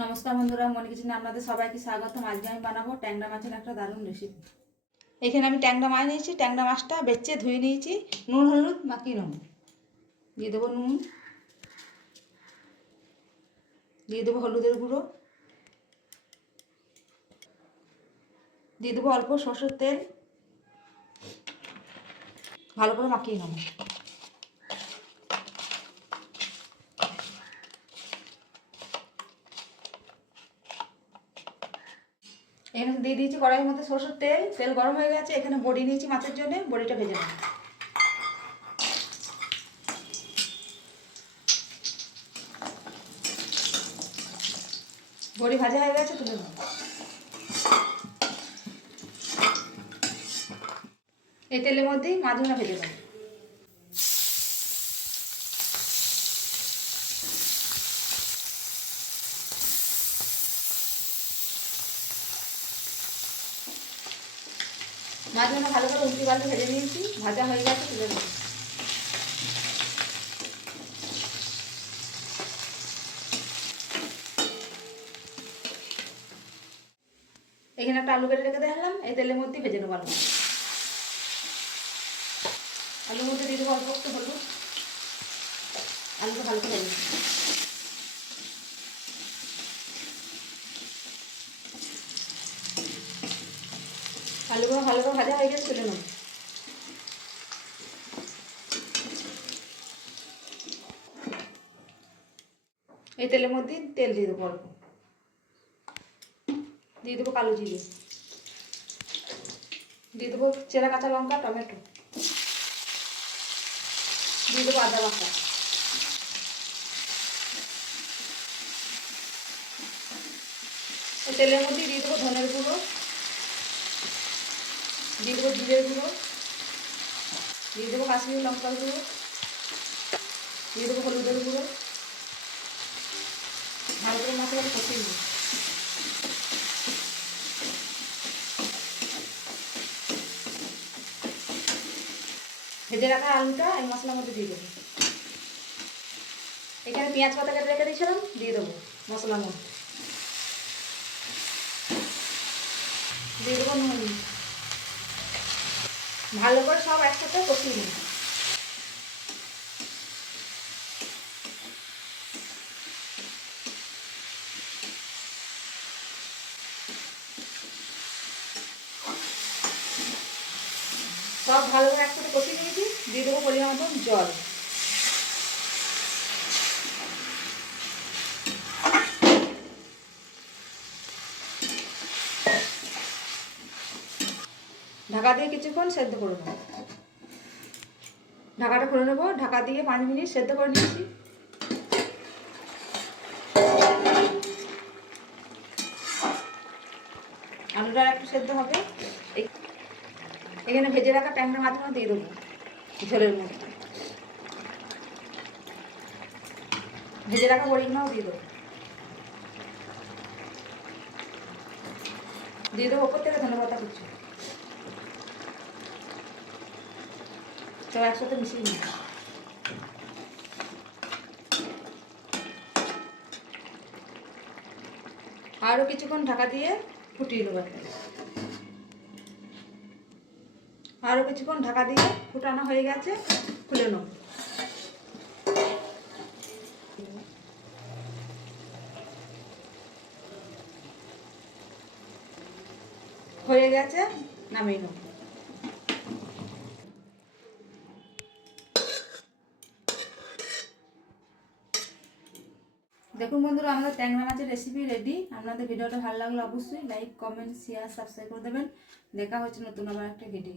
নমস্কার বন্ধুরা, মনি কিচেনে আপনাদের সবাইকে স্বাগতম। আজকে আমি বানাবো ট্যাংরা মাছের একটা দারুণ রেসিপি। এখানে আমি ট্যাংরা মাছ নিয়েছি। ট্যাংরা মাছটা বেছে ধুয়ে নিয়েছি, নুন হলুদ মাখিয়ে নেব। দিয়ে দেবো নুন, দিয়ে দেবো হলুদের গুঁড়ো, দিয়ে দেবো অল্প সরষের তেল, ভালো করে মাখিয়ে নেব। এখানে দিয়ে দিয়েছি কড়াইয়ের মধ্যে সরষের তেল। তেল গরম হয়ে গেছে। এখানে বড়ি নিয়েছি মাছের জন্য, বড়িটা ভেজে নেব। বড়ি ভাজা হয়ে গেছে, তুলে নেব। এই তেলের মধ্যেই মাছগুলো ভেজে নেব। মাছগুলো ভালো করে উল্টি পাল্টে ভেজে নিয়েছি, ভাজা হয়ে গেছে, তুলে নেব। এখানে একটা আলু কেটে রেখে দিলাম, এই তেলের মধ্যে ভেজে নেবো। আলুর মধ্যে দিয়ে দেবো অল্প একটু হলুদ। আলুটা ভালো করে ভেজে আলুগুলো ভালো করে ভাজা হয়ে গেছে, তুলে নেব। এই তেলের মধ্যে তেল দিয়ে দেবো অল্প, দিয়ে দেবো কালো জিরে, দিয়ে দেবো চেরা কাঁচা লঙ্কা, টমেটো, দিয়ে দেবো আদা বাটা, এই তেলের মধ্যে দিয়ে দেবো ধনের গুঁড়ো, দিয়ে দেবো জিরের গুঁড়ো, দিয়ে দেবো কাশ্মীরি লঙ্কার গুঁড়ো, দিয়ে দেবো হলুদের গুঁড়ো। ভালো করে মশলাটা কষিয়ে নেব। ভেজে রাখা আলুটা এই মশলার মধ্যে দিয়ে দেবো। এখানে পেঁয়াজ পাতা কেটে রেখে দিয়েছিলাম, দিয়ে দেবো মশলার মধ্যে। দিয়ে দেবো নুন। ভালো করে সব একসাথে কষিয়ে নেব। সব ভালো করে একসাথে কষিয়ে নিয়েছি, দিয়ে দেবো পরিমাণ মতন জল। ঢাকা দিয়ে কিছুক্ষণ সেদ্ধ করে নেব। ঢাকাটা খুলে নেবো। ঢাকা দিয়ে 5 মিনিট সেদ্ধ করে নিয়েছি। আলুটা একটু সেদ্ধ হবে। এখানে ভেজে রাখা ট্যাংরা মাছগুলো দিয়ে দেবো ঝোলের মধ্যে। ভেজে রাখা বড়িগুলোও দিয়ে দেবো। দিয়ে দেবো ওপর থেকে ধনেপাতা কুচি। সব একসাথে মিশিয়ে নিই। আরও কিছুক্ষণ ঢাকা দিয়ে ফুটিয়ে নেবো। আরও কিছুক্ষণ ঢাকা দিয়ে ফুটানো হয়ে গেছে, খুলে নেব। হয়ে গেছে, নামিয়ে নেব। দেখুন বন্ধুরা, আমাদের ট্যাংরা মাছের রেসিপি রেডি। আপনাদের ভিডিওটা ভালো লাগলে অবশ্যই লাইক, কমেন্ট, শেয়ার, সাবস্ক্রাইব করে দেবেন। দেখা হচ্ছে নতুন আবার একটা ভিডিও।